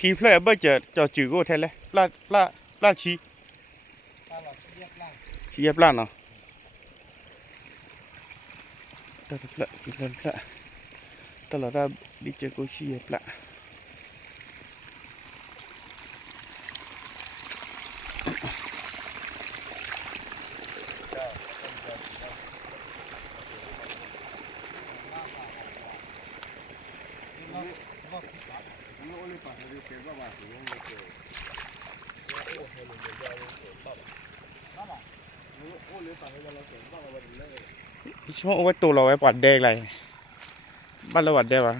khi phơi bây giờ cho chữ cô thế này la chi chi ép lan à ta lại khi phơi lại ta là ra đi chơi cô chi ép lạiช่วงเอาไว้ตัวเราไว้ปอดแดงอะไรบ้านเราปอดแดงวะ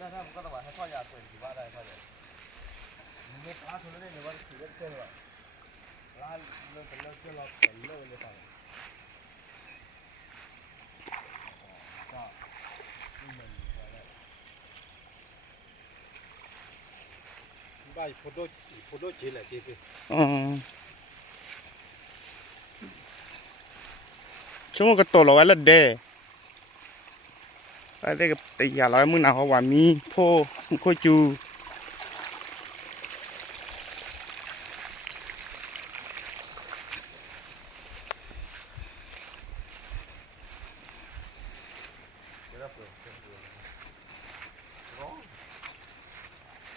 ถ้าผมก็ต้องว่าให้พ่อยาเปิดถือว่าได้พ่อเลยมันไม่ป้าทุนเลยเนี่ยว่าถือว่าเกินว่ะร้านเลิกกันเลิกเกินเราเปิดเลิกเลยไปก็บ้านโฟโต้จีแหละจีพี่ช่วงก็ตัวเราไว้ละเด้ไอ้เด็กตีอย่าร้อยมือหนาวว่ามีพ่อโคจู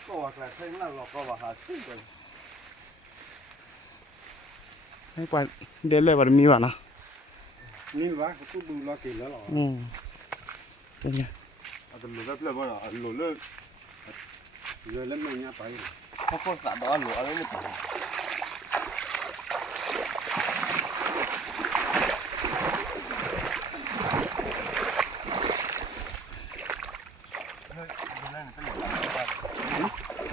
ก็ว่าแต่เท่านั้นเราก็ว่าหาซื้อกันให้กว่าเดินเลยว่ามีว่ะนะนี่วะเขาตู้ดูเรากินแล้วหรอเป็นไงเอาแต่หลุดแล้วว่าหลุดเลยเลยแล้วมันเงี้ยไปเขาโคตรสะดอนหลุดอะไรไม่ถึง